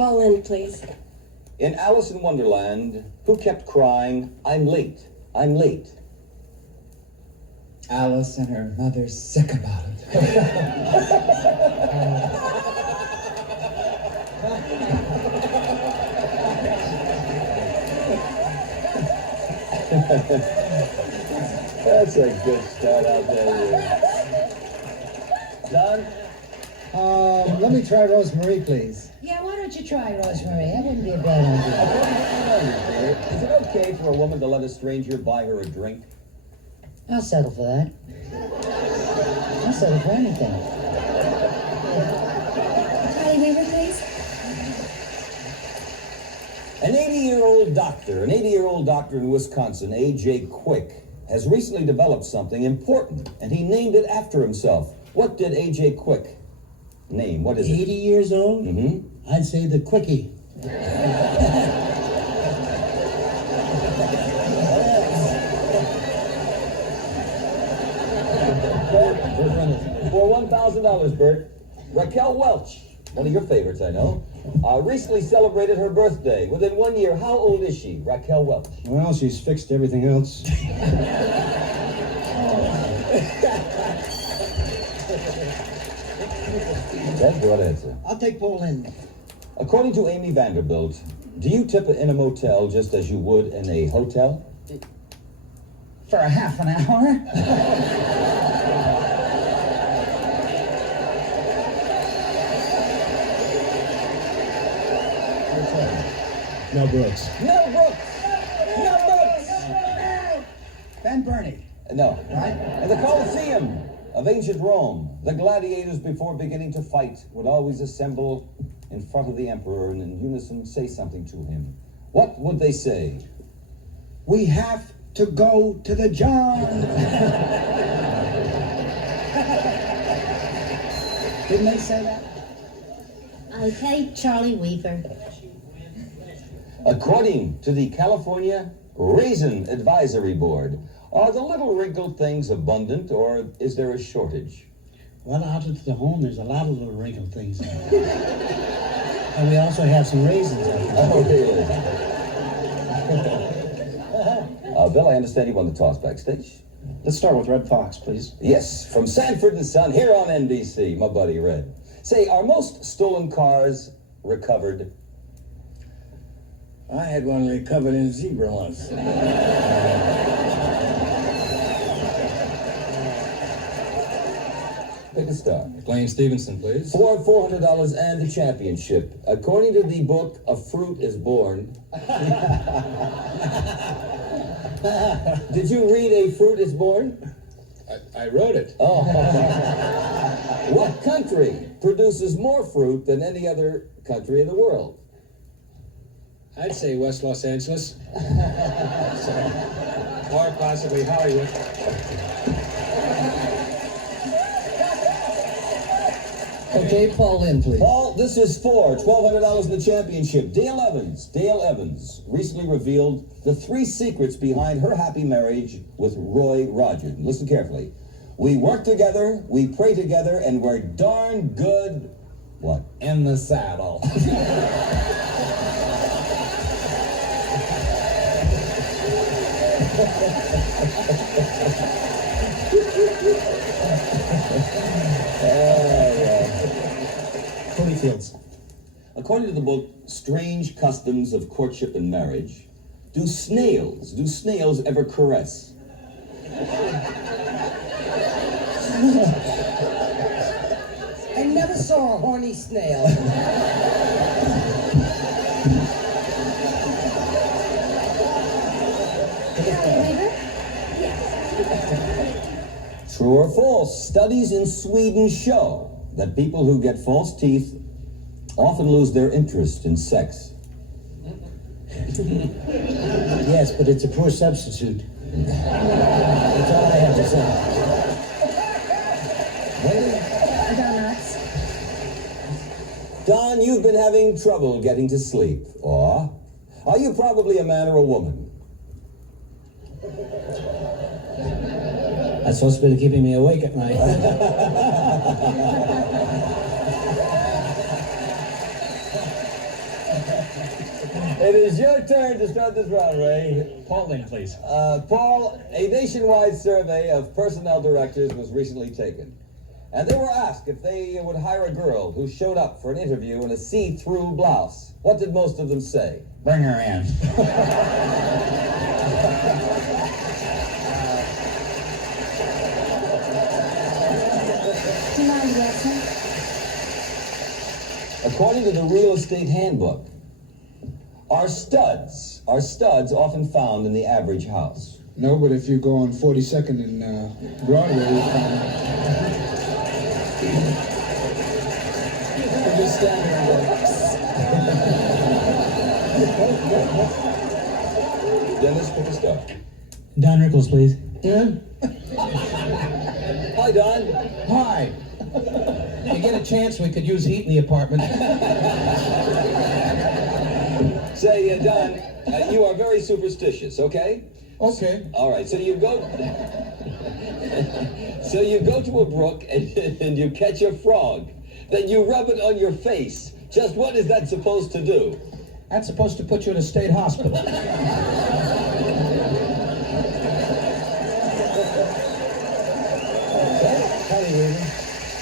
Paul Lynde, please. In Alice in Wonderland, who kept crying, "I'm late, I'm late"? Alice and her mother's sick about it. That's a good start out there. Don? Let me try Rosemary, please. Yeah, why don't you try Rosemary? That wouldn't be a bad idea. Is it okay for a woman to let a stranger buy her a drink? I'll settle for that. I'll settle for anything. Charley Weaver, please. An 80-year-old doctor in Wisconsin, A.J. Quick, has recently developed something important, and he named it after himself. What did A.J. Quick name? What is it? 80 years old? Mm-hmm. I'd say the Quickie. For $1,000, Bert, Raquel Welch, one of your favorites, I know, recently celebrated her birthday. Within 1 year, how old is she, Raquel Welch? Well, she's fixed everything else. That's a good answer. I'll take Paul Lynde. According to Amy Vanderbilt, do you tip in a motel just as you would in a hotel? For a half an hour? Mel Brooks. Mel Brooks! Mel Brooks! Ben Burney. No. Right? In the Colosseum of ancient Rome, the gladiators, before beginning to fight, would always assemble in front of the emperor and in unison say something to him. What would they say? We have to go to the John. Didn't they say that? Okay, Charley Weaver. According to the California Raisin Advisory Board, are the little wrinkled things abundant, or is there a shortage? Well, out at the home, there's a lot of little wrinkled things. And we also have some raisins out there. Oh, really? Bill, I understand you won the toss backstage. Let's start with Red Fox, please. Yes, from Sanford and Son, here on NBC, my buddy Red. Say, are most stolen cars recovered? I had one recovered in Zebra once. Pick a star. Blaine Stevenson, please. For $400 and the championship. According to the book, A Fruit is Born. Did you read A Fruit is Born? I wrote it. Oh. What country produces more fruit than any other country in the world? I'd say West Los Angeles. Or possibly Hollywood. Okay, Paul Lynde, please. Paul, this is for $1,200 in the championship. Dale Evans recently revealed the 3 secrets behind her happy marriage with Roy Rogers. Listen carefully. We work together, we pray together, and we're darn good, what? In the saddle. Totie Fields. According to the book Strange Customs of Courtship and Marriage, do snails ever caress? I never saw a horny snail. Charley Weaver? True or false? Studies in Sweden show that people who get false teeth often lose their interest in sex. Yes, but it's a poor substitute. That's all I have to say. Donuts. Don, you've been having trouble getting to sleep. Or are you probably a man or a woman? That's supposed to be keeping me awake at night. It is your turn to start this round, Ray. Paul Lynde, please. Paul, a nationwide survey of personnel directors was recently taken. And they were asked if they would hire a girl who showed up for an interview in a see-through blouse. What did most of them say? Bring her in. Do you mind, Wilson? According to the real estate handbook, are studs often found in the average house? No, but if you go on 42nd and Broadway, you find you just stand there and Dennis, pick a star. Don Rickles, please. Hi, Don. Hi. If you get a chance, we could use heat in the apartment. Say, Don, you are very superstitious, okay? Okay. All right, so you go to a brook and you catch a frog. Then you rub it on your face. Just what is that supposed to do? That's supposed to put you in a state hospital.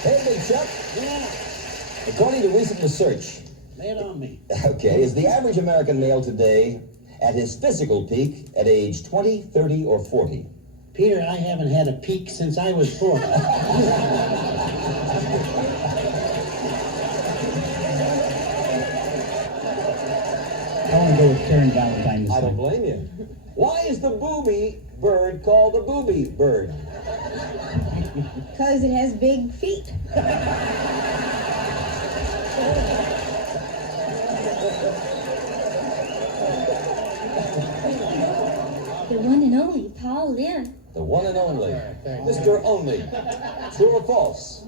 Hey, Big Chuck. Yeah, According to recent research, lay it on me. okay, is the average American male today at his physical peak at age 20, 30, or 40? Peter, I haven't had a peak since I was 4. I want to go with Karen Valentine this I don't time. blame you. Why is the Boobie bird called a Boobie bird? Because it has big feet. The one and only Paul Lynde. The one and only. Mr. Only. True or false?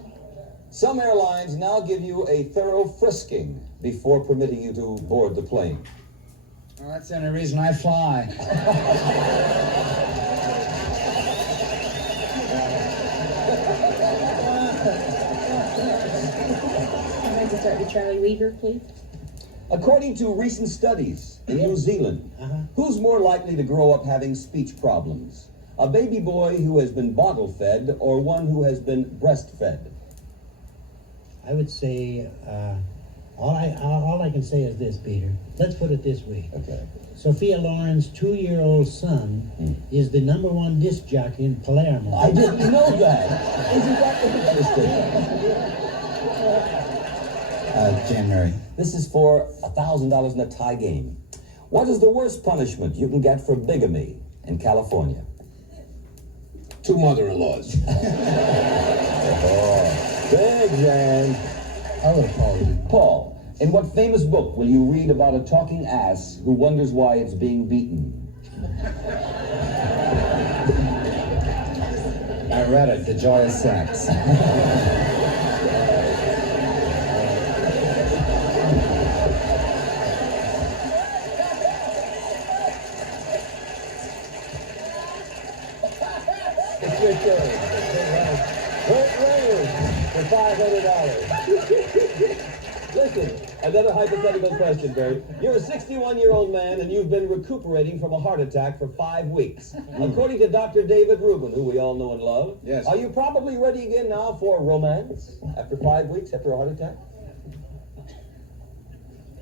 Some airlines now give you a thorough frisking before permitting you to board the plane. Well, that's the only reason I fly. I'd like to start with Charley Weaver, please. According to recent studies in New Zealand, who's more likely to grow up having speech problems? A baby boy who has been bottle-fed or one who has been breastfed? I would say, all I can say is this, Peter. Let's put it this way. Okay. Sophia Loren's 2-year-old son is the #1 disc jockey in Palermo. I didn't know that. Isn't that interesting? January. This is for $1,000 in a tie game. What is the worst punishment you can get for bigamy in California? 2 mother-in-laws. Big man. I would have followed you. Paul, in what famous book will you read about a talking ass who wonders why it's being beaten? I read it, The Joy of Sex. It's your turn. Kurt Rayner for $500. Listen, another hypothetical question, Bert. You're a 61-year-old man and you've been recuperating from a heart attack for 5 weeks. According to Dr. David Rubin, who we all know and love, Yes. Are you probably ready again now for romance after 5 weeks after a heart attack?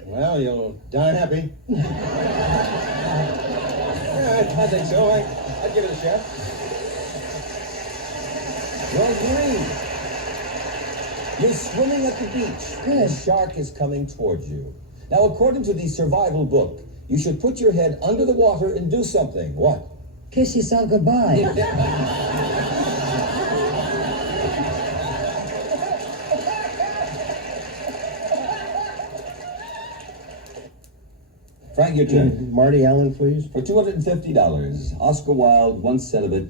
Well, you'll die happy. Yeah, I think so. I'd give it a shot. You're green. You're swimming at the beach. Good. The shark is coming towards you. Now, according to the survival book, you should put your head under the water and do something. What? Kiss yourself goodbye. Frank, your turn. Marty Allen, please. For $250, Oscar Wilde once said of it,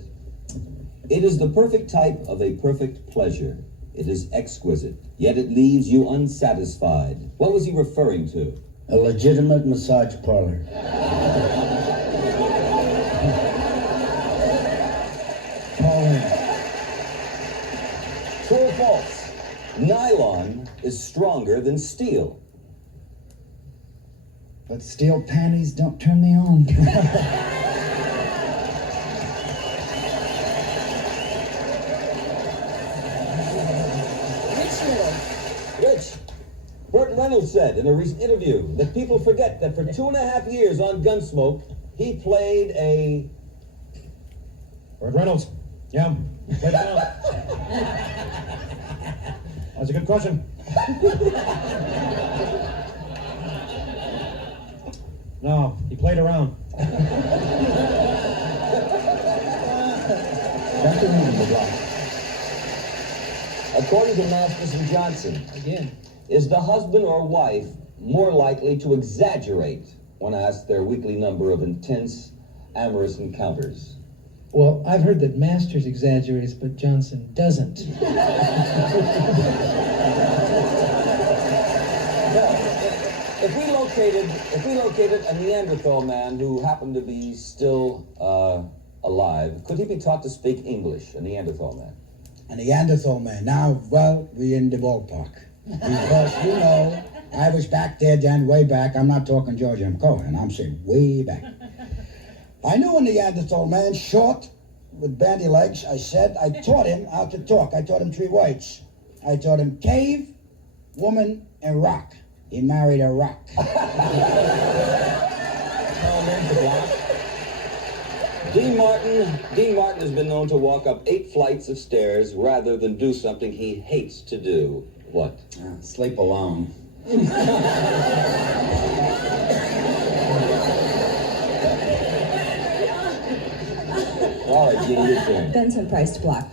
"It is the perfect type of a perfect pleasure. It is exquisite, yet it leaves you unsatisfied." What was he referring to? A legitimate massage parlor. Paul Lynde. True or false? Nylon is stronger than steel. but steel panties don't turn me on. Rich, Burt Reynolds said in a recent interview that people forget that for 2.5 years on Gunsmoke, he played a... Burt Reynolds. Yeah. Played around. That's a good question. No, he played around. That's the reason the block. According to Masters and Johnson, Again. is the husband or wife more likely to exaggerate when asked their weekly number of intense, amorous encounters? Well, I've heard that Masters exaggerates, but Johnson doesn't. If we located a Neanderthal man who happened to be still alive, could he be taught to speak English, a Neanderthal man? A Neanderthal man. Now, well, we're in the ballpark. Because, you know, I was back there then, way back. I'm not talking George M. Cohen. I'm saying way back. I knew a Neanderthal man, short, with bandy legs. I taught him how to talk. I taught him 3 words. I taught him cave, woman, and rock. He married a rock. Dean Martin has been known to walk up 8 flights of stairs rather than do something he hates to do. What? Sleep alone. All right, Gene, your turn. Benson Price to block.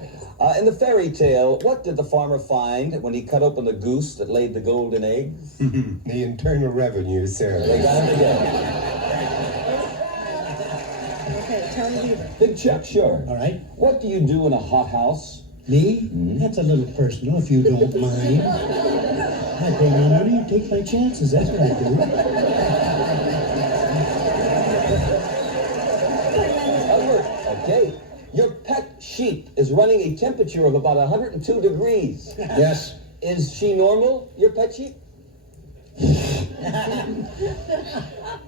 In the fairy tale, what did the farmer find when he cut open the goose that laid the golden eggs? The Internal Revenue, sir. They got it again. Okay, Charlie Weaver. Big Chuck, sure. All right. What do you do in a hothouse? Me? That's a little personal, if you don't mind. I pay my money and take my chances. That's what I do. Albert, okay. Your pet sheep is running a temperature of about 102 degrees. Yes. Is she normal, your pet sheep?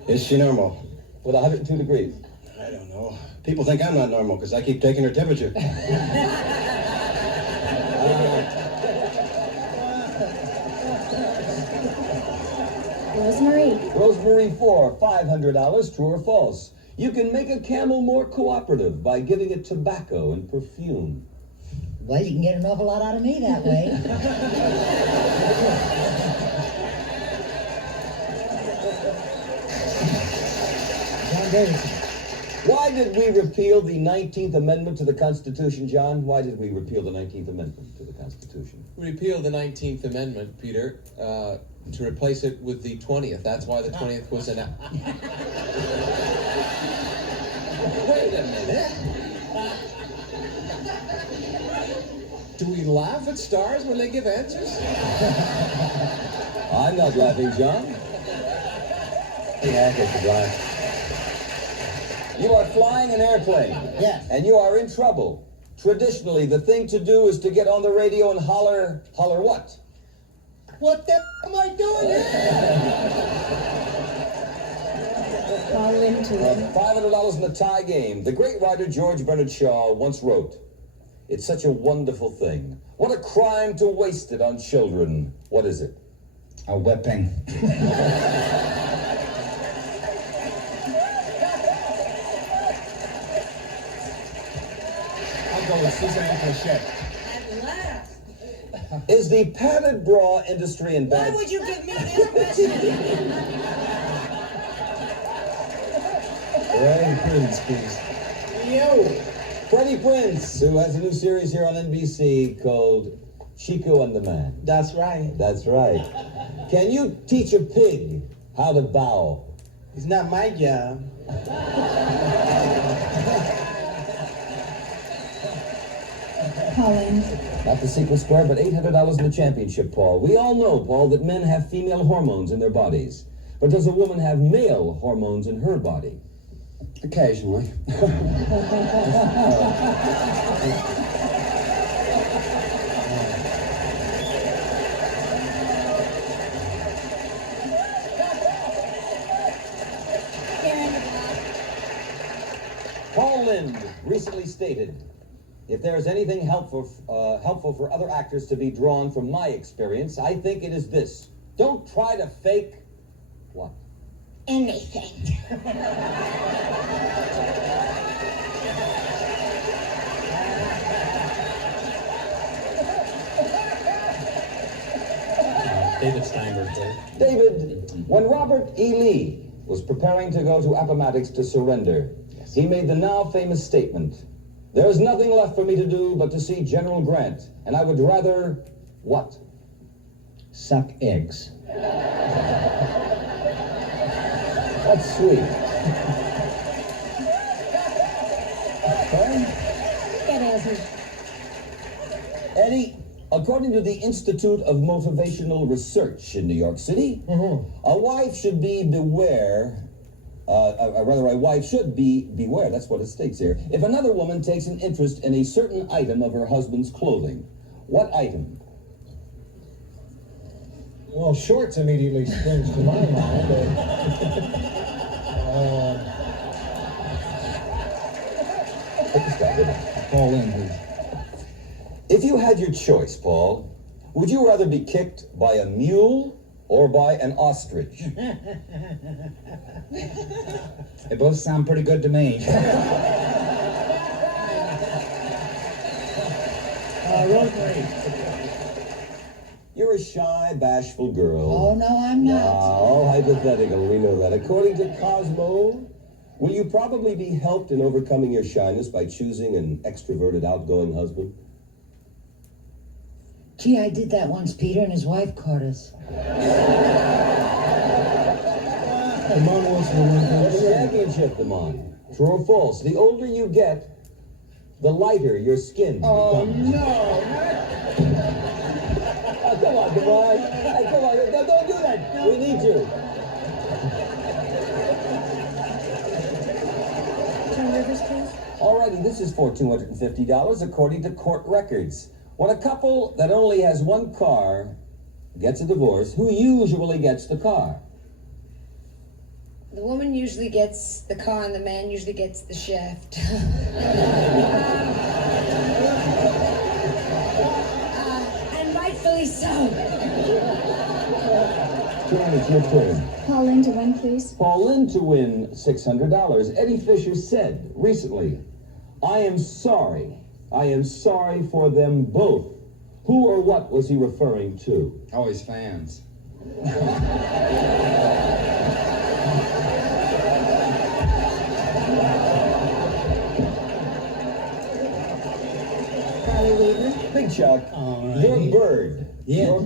Is she normal? With 102 degrees. I don't know. People think I'm not normal because I keep taking her temperature. Rosemary 4, $500, true or false? You can make a camel more cooperative by giving it tobacco and perfume. Well, you can get an awful lot out of me that way. John Davidson. Why did we repeal the 19th Amendment to the Constitution, John? Why did we repeal the 19th Amendment to the Constitution? We repealed the 19th Amendment, Peter, to replace it with the 20th. That's why the 20th was an... Wait a minute. Do we laugh at stars when they give answers? I'm not laughing, John. Yeah, I get the drive. You are flying an airplane. Yes. And you are in trouble. Traditionally, the thing to do is to get on the radio and holler what? What the am I doing here? Paul Lynde. $500 in the tie game. The great writer George Bernard Shaw once wrote, "It's such a wonderful thing. What a crime to waste it on children." What is it? A whipping. I'll go with Susan Cochet. At last. Is the padded bra industry in bad... Why would you give me this question? Freddie Prinze, please. Freddie Prinze, who has a new series here on NBC called Chico and the Man. That's right. That's right. Can you teach a pig how to bow? It's not my job. Paul Lynde. Not the secret square, but $800 in the championship, Paul. We all know, Paul, that men have female hormones in their bodies. But does a woman have male hormones in her body? Occasionally. Lynde recently stated, if there is anything helpful for other actors to be drawn from my experience, I think it is this. Don't try to fake what? Anything. David Steinberg, please. David, when Robert E. Lee was preparing to go to Appomattox to surrender, he made the now famous statement, there is nothing left for me to do but to see General Grant, and I would rather, what? Suck eggs. That's sweet. Get Ashley. Eddie, according to the Institute of Motivational Research in New York City, a wife should be beware. A wife should be beware. That's what it states here. If another woman takes an interest in a certain item of her husband's clothing, what item? Well, shorts immediately springs to my mind. Paul Lynde. If you had your choice, Paul, would you rather be kicked by a mule or by an ostrich? They both sound pretty good to me. Rosemary. You're a shy, bashful girl. Oh, no, I'm not. All hypothetical, we know that. According to Cosmo, will you probably be helped in overcoming your shyness by choosing an extroverted, outgoing husband? Gee, I did that once, Peter, and his wife caught us. Damon wants to win What's the championship, Damon? True or false? The older you get, the lighter your skin becomes. no! Oh, come on, Damon. Hey, come on. Don't do that. We need you. Alrighty, this is for $250 according to court records. When a couple that only has one car gets a divorce, who usually gets the car? The woman usually gets the car and the man usually gets the shaft. And rightfully so. Turn, it's your turn. Paul Lynde to win, please. Paul Lynde to win $600. Eddie Fisher said recently, I am sorry for them both. Who or what was he referring to? Oh, his fans. Big Chuck, All your right. bird. Yeah.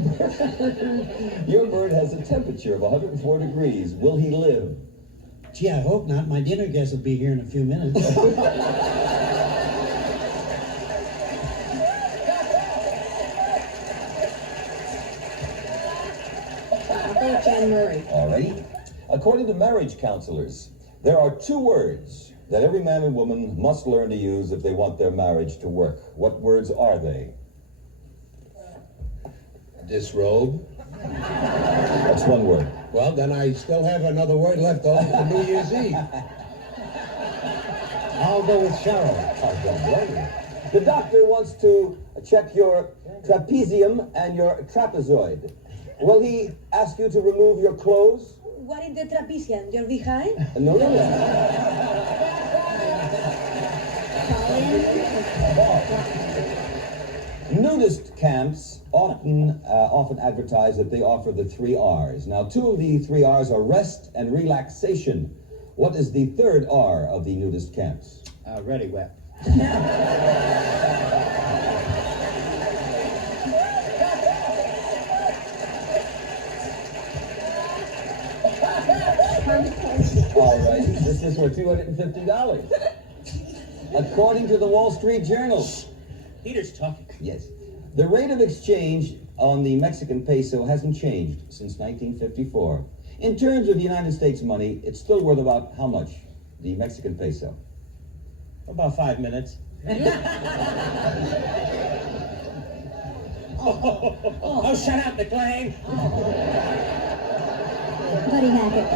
Your bird has a temperature of 104 degrees. Will he live? Gee, I hope not. My dinner guest will be here in a few minutes. Jan Murray. Alrighty. According to marriage counselors, there are 2 words that every man and woman must learn to use if they want their marriage to work. What words are they? Disrobe. That's 1 word. Well, then I still have another word left over for New Year's Eve. I'll go with Cheryl. I don't blame you. The doctor wants to check your trapezium and your trapezoid. Will he ask you to remove your clothes? What is the trapezium? Your behind? No. Nudist camps often advertise that they offer the 3 R's. Now, 2 of the 3 R's are rest and relaxation. What is the 3rd R of the nudist camps? Ready, wet. All right, this is for $250. According to the Wall Street Journal. Peter's talking. Yes. The rate of exchange on the Mexican peso hasn't changed since 1954. In terms of United States money, it's still worth about how much? The Mexican peso. About 5 minutes. Oh, shut up, McLean. Buddy Hackett.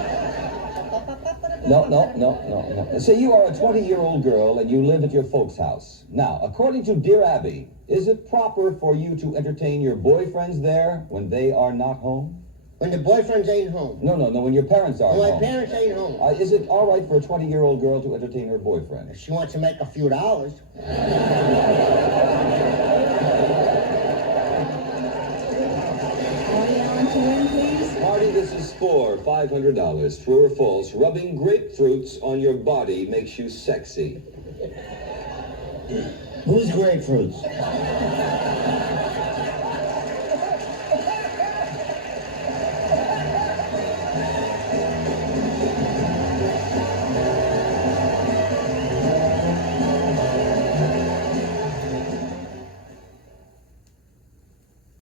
No. Say you are a 20-year-old girl and you live at your folks' house. Now, according to Dear Abby, is it proper for you to entertain your boyfriends there when they are not home? When the boyfriends ain't home. No, when your parents are When home. my parents ain't home. Is it all right for a 20-year-old girl to entertain her boyfriend? If she wants to make a few dollars. Marty, this is for $500. True or false, rubbing grapefruits on your body makes you sexy. Who's grapefruits?